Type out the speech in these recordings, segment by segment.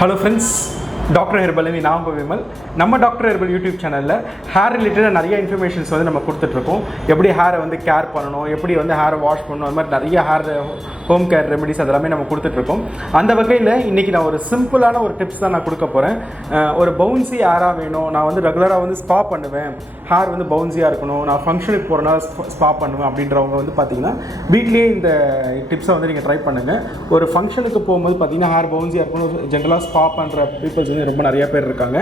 Hello friends, Dr Herbal நான் Vimal. நம்ம Dr Herbal YouTube சேனல்ல ஹேர் ரிலேட்டட் நிறைய இன்ஃபர்மேஷன்ஸ் வந்து நம்ம கொடுத்துட்டு இருக்கோம். எப்படி ஹேரை வந்து கேர் பண்ணணும், எப்படி வந்து ஹேரை வாஷ் பண்ணணும், அந்த மாதிரி நிறைய ஹேர் ஹோம் கேர் ரெமெடிஸ் அதெல்லாமே நம்ம கொடுத்துட்டு இருக்கோம். அந்த வகையில் இன்னைக்கு நான் ஒரு சிம்பிளான ஒரு டிப்ஸ் தான் நான் கொடுக்க போறேன். ஒரு பவுன்சி ஹேரா வேணும், நான் வந்து ரெகுலராக வந்து ஸ்பா பண்ணுவேன், ஹேர் வந்து பவுன்சியாக இருக்கணும், நான் ஃபங்க்ஷனுக்கு போகிறனால ஸ்பா பண்ணுவேன் அப்படின்றவங்க வந்து பார்த்தீங்கன்னா வீட்லேயே இந்த டிப்ஸை வந்து நீங்கள் ட்ரை பண்ணுங்கள். ஒரு ஃபங்க்ஷனுக்கு போகும்போது பார்த்தீங்கன்னா ஹேர் பவுன்சியாக இருக்கணும், ஜென்ரலாக ஸ்பா பண்ணுற பீப்புள்ஸ் வந்து ரொம்ப நிறைய பேர் இருக்காங்க.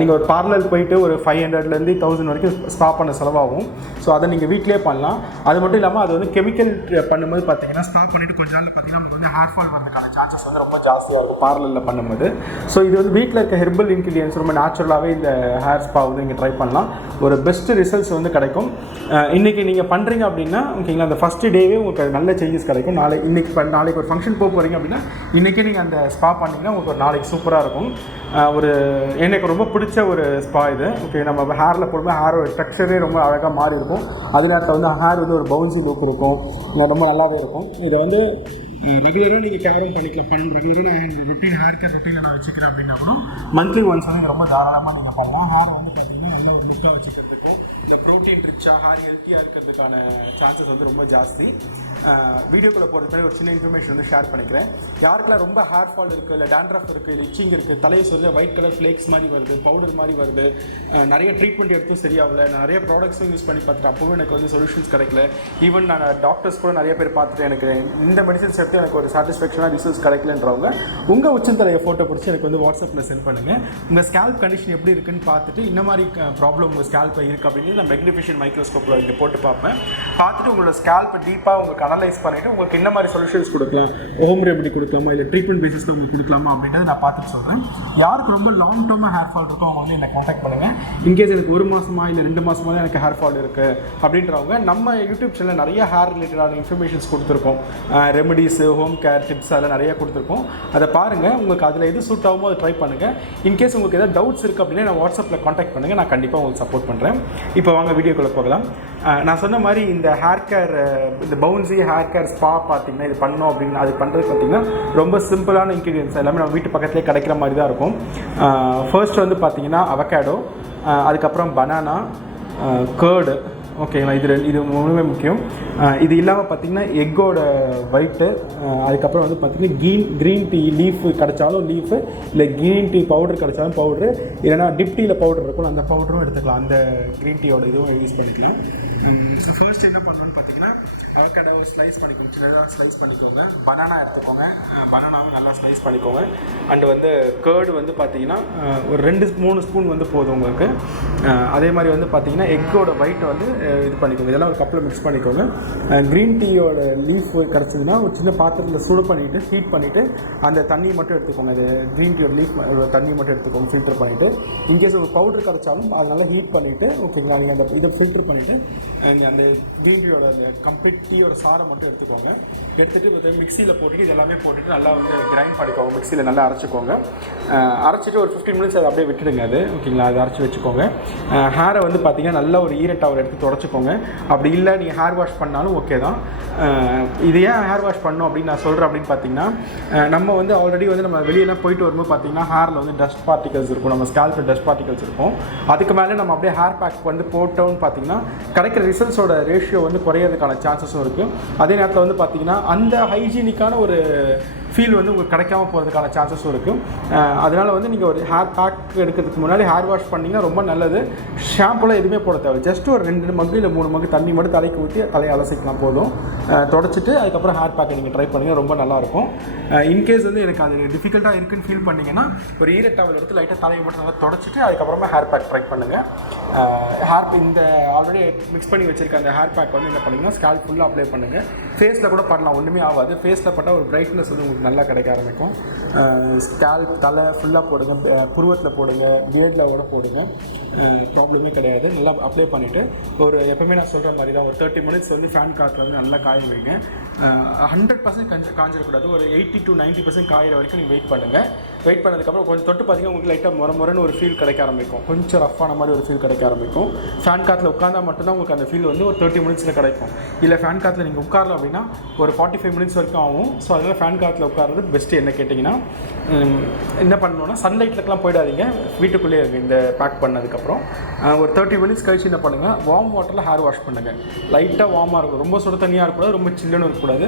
நீங்கள் ஒரு பார்லர் போயிட்டு ஒரு 500லேருந்து 1000 வரைக்கும் ஸ்பா பண்ண செலவாகும். ஸோ அதை நீங்கள் வீட்டிலே பண்ணலாம். அது மட்டும் இல்லாமல் அது வந்து கெமிக்கல் பண்ணும்போது பார்த்தீங்கன்னா ஸ்பா பண்ணிவிட்டு கொஞ்ச நாள் பார்த்தீங்கன்னா உங்களுக்கு வந்து ஹேர் ஃபால் வரதுக்கான சான்சஸ் வந்து ரொம்ப ஜாஸ்தியாக இருக்கும் பார்லரில் பண்ணும்போது. ஸோ இது வந்து வீட்டில் இருக்க ஹெர்பல் இன்க்ரீடியன்ஸ் ரொம்ப நேச்சுரலாகவே இந்த ஹேர் ஸ்பா வந்து நீங்கள் ட்ரை பண்ணலாம். ஒரு பெஸ்ட்டு ரிசல்ட்ஸ் வந்து கிடைக்கும். இன்றைக்கி நீங்கள் பண்ணுறீங்க அப்படின்னா ஓகேங்களா, அந்த ஃபஸ்ட்டு டேவே உங்களுக்கு நல்ல சேஞ்சஸ் கிடைக்கும். நாளைக்கு ஒரு ஃபங்க்ஷன் போக போகிறீங்க அப்படின்னா இன்றைக்கி நீங்கள் அந்த ஸ்பா பண்ணிங்கன்னா உங்களுக்கு ஒரு நாளைக்கு சூப்பராக இருக்கும். எனக்கு ரொம்ப பிடிச்ச ஒரு ஸ்பா இது. ஓகே, நம்ம ஹேரில் போடும்போது ஹேரோட டெக்ஸ்சரே ரொம்ப அழகாக மாறி இருக்கும். அதே நேரத்தில் வந்து ஹேர் வந்து ஒரு பவுன்சி லுக் இருக்கும், ரொம்ப நல்லாவே இருக்கும். இதை வந்து ரெகுலராக நீங்கள் கேரும் பண்ணிக்கலாம். ரெகுலராக நான் ரொட்டீன் ஹேர் கேர் ரொட்டீனில் நான் வச்சுக்கிறேன் அப்படின்னா கூட மந்த்லி ஒன்ஸ் வந்து ரொம்ப தாராளமாக நீங்கள் பண்ணலாம். ஹேர் வந்து பார்த்தீங்கன்னா நல்ல ஒரு லுக்காக வச்சுக்கிறதுக்கும் இந்த ப்ரோட்டீன் ரிச்சாக ஹேர் ஹெல்த்தியாக இருக்கிறதுக்கான சான்சஸ் வந்து ரொம்ப ஜாஸ்தி. வீடியோக்குள்ளே போகிறதுக்கு ஒரு சின்ன இன்ஃபர்மேஷன் வந்து ஷேர் பண்ணிக்கிறேன். யாருக்கெல்லாம் ரொம்ப ஹேர் ஃபால் இருக்குது, இல்லை டேண்ட்ரஃப் இருக்குது, இல்லை இச்சிங் இருக்குது, தலையை சொல்லி ஒயிட் கலர் ஃப்ளேக்ஸ் மாதிரி வருது, பவுடர் மாதிரி வருது, நிறைய ட்ரீட்மெண்ட் எடுத்தும் சரியாகல, நிறைய ப்ராடக்ட்ஸும் யூஸ் பண்ணி பார்த்துட்டு அப்போவும் எனக்கு வந்து சொல்யூஷன்ஸ் கிடைக்கல. ஈவன் நான் டாக்டர்ஸ் கூட நிறைய பேர் பார்த்துட்டு எனக்கு இந்த மெடிசன்ஸ் எடுத்து எனக்கு ஒரு சாட்டிஸ்ஃபேக்ஷனாக ரிசல்ட்ஸ் கிடைக்கலன்றவங்க உங்கள் உச்சந்தலையை ஃபோட்டோ பிடிச்சி எனக்கு வந்து வாட்ஸ்அப்பில் சென்ட் பண்ணுங்கள். உங்கள் ஸ்கேல்ப் கண்டிஷன் எப்படி இருக்குன்னு பார்த்துட்டு இந்த மாதிரி ப்ராப்ளம் உங்கள் ஸ்கேல்ப்பை இருக்குது அப்படின்னு நான் மேக்னிஃபிஷன் மைக்ரோஸ்கோப்பில் இங்கே போட்டு பார்த்துட்டு உங்களோட ஸ்கேல்ப்பை டீப்பாக உங்களுக்கு அனலைஸ் பண்ணிவிட்டு உங்களுக்கு என்ன மாதிரி சொல்யூஷன்ஸ் கொடுக்கலாம், ஹோம் ரெமெடி கொடுக்கலாமா, இல்லை ட்ரீட்மெண்ட் பேசிஸில் உங்களுக்கு கொடுக்கலாமா அப்படின்றத நான் பார்த்துட்டு சொல்கிறேன். யாருக்கு ரொம்ப லாங் டர்மாக ஹேர் ஃபால் இருக்கோ அவங்க வந்து என்னை காண்டாக்ட் பண்ணுங்கள். இன்கேஸ் எனக்கு 1 மாதமா இல்லை 2 மாதமாக தான் எனக்கு ஹேர் ஃபால் இருக்குது அப்படின்றவங்க நம்ம யூடியூப் சேனலில் நிறைய ஹேர் ரிலேட்டடான இன்ஃபர்மேஷன்ஸ் கொடுத்துருக்கோம். ரெமெடிஸு, ஹோம் கேர் டிப்ஸ் அதெல்லாம் நிறையா கொடுத்துருக்கோம். அதை பாருங்கள். உங்களுக்கு அதில் எது சூட் ஆகுமோ அதை ட்ரை பண்ணுங்கள். இன்கேஸ் உங்களுக்கு எதாவது டவுட்ஸ் இருக்குது அப்படின்னா நான் வாட்ஸ்அப்பில் காண்டாக்ட் பண்ணுங்கள். நான் கண்டிப்பாக உங்களுக்கு சப்போர்ட் பண்ணுறேன். இப்போ வாங்க வீடியோக்குள்ளே போகலாம். நான் சொன்ன மாதிரி இந்த ஹேர் கேர், இந்த பவுன்சி ஹேர் கேர் ஸ்பா பார்த்தீங்கன்னா இது பண்ணோம் அப்படின்னா அது பண்ணுறது பார்த்தீங்கன்னா ரொம்ப சிம்பிளான இன்க்ரீடியன்ஸ் எல்லாமே நம்ம வீட்டு பக்கத்துலேயே கிடைக்கிற மாதிரி தான் இருக்கும். ஃபர்ஸ்ட் வந்து பார்த்தீங்கன்னா அவகேடோ, அதுக்கப்புறம் பனானா, கர்டு, ஓகேங்களா, இது மூணுமே முக்கியம். இது இல்லாமல் பார்த்தீங்கன்னா எக்கோட ஒயிட்டு, அதுக்கப்புறம் வந்து பார்த்தீங்கன்னா க்ரீன் டீ லீஃப் கிடைச்சாலும் லீஃபு, இல்லை க்ரீன் டீ பவுடர் கிடைச்சாலும் பவுட்ரு, இல்லைனா டிப் டீயில் பவுடர் இருக்கும் அந்த பவுடரும் எடுத்துக்கலாம். அந்த க்ரீன் டீயோட இதுவும் யூஸ் பண்ணிக்கலாம். ஸோ ஃபர்ஸ்ட் என்ன பண்ணணும்னு பார்த்தீங்கன்னா அவகேடோவை ஸ்லைஸ் பண்ணிக்கணும், சின்னதாக ஸ்லைஸ் பண்ணிக்கோங்க. பனானா எடுத்துக்கோங்க, பனானாவும் நல்லா ஸ்லைஸ் பண்ணிக்கோங்க. அண்டு வந்து கர்டு வந்து பார்த்தீங்கன்னா ஒரு 2-3 ஸ்பூன் வந்து போதும் உங்களுக்கு. அதே மாதிரி வந்து பார்த்தீங்கன்னா எக்கோட ஒயிட்டை வந்து இது பண்ணிக்கோங்க. இதெல்லாம் ஒரு கப்பில் மிக்ஸ் பண்ணிக்கோங்க. க்ரீன் டீயோட லீஃப் கிடச்சிதுன்னா ஒரு சின்ன பாத்திரத்தில் சூடு பண்ணிவிட்டு ஹீட் பண்ணிவிட்டு அந்த தண்ணியை மட்டும் எடுத்துக்கோங்க. அது க்ரீன் டீயோட லீஃப் தண்ணியை மட்டும் எடுத்துக்கோங்க ஃபில்டர் பண்ணிவிட்டு. இன்கேஸ் ஒரு பவுடர் கிடச்சாலும் அதனால் ஹீட் பண்ணிவிட்டு ஓகேங்களா, நீங்கள் அந்த இதை ஃபில்டர் பண்ணிவிட்டு அந்த க்ரீன் டீயோட அந்த கம்ப்ளீட் டீயோட சாரை மட்டும் எடுத்துக்கோங்க. எடுத்துகிட்டு மிக்சியில் போட்டுட்டு இது எல்லாமே போட்டுட்டு நல்லா வந்து கிரைண்ட் பண்ணிக்கோங்க. மிக்சியில் நல்லா அரைச்சிக்கோங்க. அரைச்சிட்டு ஒரு 15 மினிட்ஸ் அதை அப்படியே விட்டுடுங்க. அது ஓகேங்களா, அதை அரைச்சி வச்சுக்கோங்க. ஹேரை வந்து பார்த்தீங்கன்னா நல்லா ஒரு ஈரட்டவர் எடுத்து தொடச்சிக்கோங்க. அப்படி இல்லை நீங்கள் ஹேர் வாஷ் பண்ணாலும் ஓகே தான். இது ஏன் ஹேர் வாஷ் பண்ணணும் அப்படின்னு நான் சொல்கிறேன் அப்படின்னு பார்த்தீங்கன்னா, நம்ம வந்து ஆல்ரெடி வந்து நம்ம வெளியெல்லாம் போயிட்டு வரும்போது பார்த்தீங்கன்னா ஹேரில் வந்து டஸ்ட் பார்ட்டிகல்ஸ் இருக்கும், நம்ம ஸ்கேல்பில் டஸ்ட் பார்ட்டிகல்ஸ் இருக்கும். அதுக்கு மேலே நம்ம அப்படியே ஹேர் பேக் வந்து போட்டோம்னு பார்த்தீங்கன்னா கிடைக்கிற ரிசல்ட்ஸோட ரேஷியோ வந்து குறையிறதுக்கான சான்சஸும் இருக்குது. அதே நேரத்தில் வந்து பார்த்தீங்கன்னா அந்த ஹைஜீனிக்கான ஒரு ஃபீல் வந்து உங்களுக்கு கிடைக்காம போகிறதுக்கான சான்சஸும் இருக்குது. அதனால் வந்து நீங்கள் ஒரு ஹேர் பேக் எடுக்கிறதுக்கு முன்னாடி ஹேர் வாஷ் பண்ணிங்கன்னா ரொம்ப நல்லது. ஷாம்புலாம் எதுவுமே போட தேவை. ஜஸ்ட் ஒரு 2 மக்கு இல்லை 3 மக்கு தண்ணி மட்டும் தலைக்கு ஊற்றி தலையை அலசிக்கலாம் போதும். தொடச்சிட்டு அதுக்கப்புறம் ஹேர் பேக்கை நீங்கள் ட்ரை பண்ணுங்கள், ரொம்ப நல்லாயிருக்கும். இன்கேஸ் வந்து எனக்கு அது டிஃபிகல்ட்டாக இருக்குன்னு ஃபீல் பண்ணிங்கன்னா ஒரு ஈர டவல் எடுத்து லைட்டாக தலையை மட்டும் நல்லா தொடச்சிட்டு அதுக்கப்புறமா ஹேர் பேக் ட்ரை பண்ணுங்கள். இந்த ஆல்ரெடி மிக்ஸ் பண்ணி வச்சுருக்க அந்த ஹேர் பேக் வந்து என்ன பண்ணிங்கன்னா ஸ்கேல்ப் ஃபுல்லாக அப்ளை பண்ணுங்கள். ஃபேஸில் கூட பண்ணலாம், ஒன்றுமே ஆகாது. ஃபேஸில் பட்டால் ஒரு பிரைட்னஸ் வந்து உங்களுக்கு நல்லா கிடைக்க ஆரம்பிக்கும். ஸ்கேல்ப் தலை ஃபுல்லாக போடுங்க, புருவத்தில் போடுங்க, பியர்டில் கூட போடுங்க, ப்ராப்ளமே கிடையாது. நல்லா அப்ளை பண்ணிவிட்டு ஒரு எப்போவுமே நான் சொல்கிற மாதிரி தான் ஒரு 30 மினிட்ஸ் வந்து ஃபேன் காற்றுல வந்து நல்லா காய வைங்க. 100% காஞ்சிடக்கூடாது. ஒரு 80 to 90% காயிற வரைக்கும் நீங்கள் வெயிட் பண்ணுங்கள். வெயிட் பண்ணதுக்கப்புறம் கொஞ்சம் தொட்டு பார்த்தீங்கன்னா உங்களுக்கு லைட்டாக முறைன்னு ஒரு ஃபீல் கிடைக்க ஆரம்பிக்கும். கொஞ்சம் ரஃப்பான மாதிரி ஒரு ஃபீல் கிடைக்க ஆரம்பிக்கும். ஃபேன் காற்றுல உட்காந்தா மட்டும்தான் உங்களுக்கு அந்த ஃபீல் வந்து ஒரு 30 மினிட்ஸில் கிடைக்கும். இல்லை ஃபேன் காற்றுல நீங்கள் உட்காரல அப்படின்னா ஒரு 45 மினிட்ஸ் வரைக்கும் ஆகும். ஸோ அதனால் ஃபேன் காற்றுல உட்கார்றது பெஸ்ட்டு. என்ன கேட்டிங்கன்னா என்ன பண்ணணுன்னா சன்லைட்லக்கெலாம் போயிடாதீங்க, வீட்டுக்குள்ளேயே இருக்குது. இந்த பேக் பண்ணதுக்கப்புறம் ஒரு 30 minutes கழிச்சு என்ன பண்ணுங்கள், வார்ம் வாட்டரில் ஹேர் வாஷ் பண்ணுங்கள். லைட்டாக வார்மாக இருக்கும், ரொம்ப சுடு தண்ணியாக இருக்கக்கூடாது, ரொம்ப சில்லுன்னு இருக்கக்கூடாது.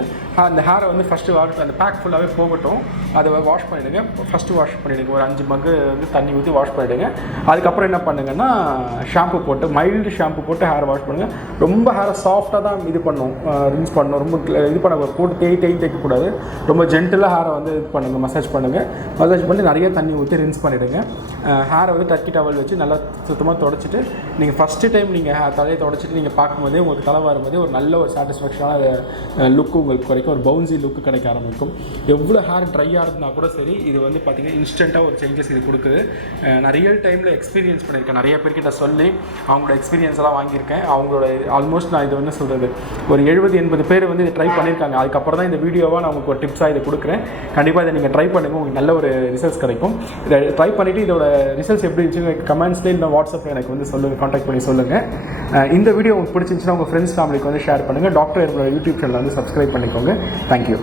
அந்த ஹேரை வந்து ஃபஸ்ட்டு அந்த பேக் ஃபுல்லாகவே போகட்டும், அதை வாஷ் பண்ணிவிடுங்க. ஃபஸ்ட்டு வாஷ் பண்ணிவிடுங்க, ஒரு 5 மக்கு வந்து தண்ணி ஊற்றி வாஷ் பண்ணிவிடுங்க. அதுக்கப்புறம் என்ன பண்ணுங்கன்னா ஷாம்பு போட்டு, மைல்டு ஷாம்பு போட்டு ஹேர் வாஷ் பண்ணுங்கள். ரொம்ப ஹேரை சாஃப்டாக தான் இது பண்ணணும், ரின்ஸ் பண்ணணும். ரொம்ப இது பண்ண போட்டு தேய்க்கக்கூடாது. ரொம்ப ஜென்டிலாக ஹேரை வந்து இது பண்ணுங்கள், மசாஜ் பண்ணுங்கள். மசாஜ் பண்ணி நிறைய தண்ணி ஊற்றி ரின்ஸ் பண்ணிவிடுங்க. ஹேரை வந்து டர்க்கி டவல் வச்சு நல்லா சுத்தமாக தொடச்சிட்டு, நீங்கள் ஃபஸ்ட்டு டைம் நீங்கள் தலையை தொடச்சிட்டு நீங்கள் பார்க்கும்போதே உங்களுக்கு தலை வரும்போதே ஒரு நல்ல ஒரு சாட்டிஸ்ஃபேக்ஷனான லுக்கு உங்களுக்கு கிடைக்கும். ஒரு பவுன்சி லுக்கு கிடைக்க ஆரம்பிக்கும். எவ்வளோ ஹேர் ட்ரையாக இருந்தா கூட சரி, இது வந்து பார்த்திங்கன்னா இன்ஸ்டண்ட்டாக ஒரு சேஞ்சஸ் இது கொடுக்குது. நான் ரியல் டைமில் எக்ஸ்பீரியன்ஸ் பண்ணியிருக்கேன். நிறைய பேர்கிட்ட சொல்லி அவங்களோட எக்ஸ்பீரியன்ஸ் எல்லாம் வாங்கியிருக்கேன். அவங்களோட ஆல்மோஸ்ட் நான் இது வந்து சொல்கிறது ஒரு 70-80 பேர் வந்து இதை ட்ரை பண்ணியிருக்காங்க. அதுக்கப்புறம் தான் இந்த வீடியோவாக நான் உங்களுக்கு ஒரு டிப்ஸாக இதை கொடுக்குறேன். கண்டிப்பாக இதை நீங்கள் ட்ரை பண்ணுங்கள், உங்களுக்கு நல்ல ஒரு ரிசல்ட்ஸ் கிடைக்கும். இதை ட்ரை பண்ணிவிட்டு இதோட ரிசல்ட்ஸ் எப்படி இருந்துச்சு கமெண்ட்ஸ்லேயே இல்லை வாட்ஸ்அப்பில் எனக்கு வந்து சொல்லுங்கள், காண்டாக்ட் பண்ணி சொல்லுங்கள். இந்த வீடியோ உங்களுக்கு பிடிச்சிருந்துச்சுன்னா உங்கள் ஃப்ரெண்ட்ஸ் ஃபேமிலிக்கு வந்து ஷேர் பண்ணுங்கள். டாக்டர் ஹெர்பல் யூடியூப் சேனலில் வந்து சப்ஸ்கிரைப் பண்ணிக்கோங்க. தேங்க்யூ.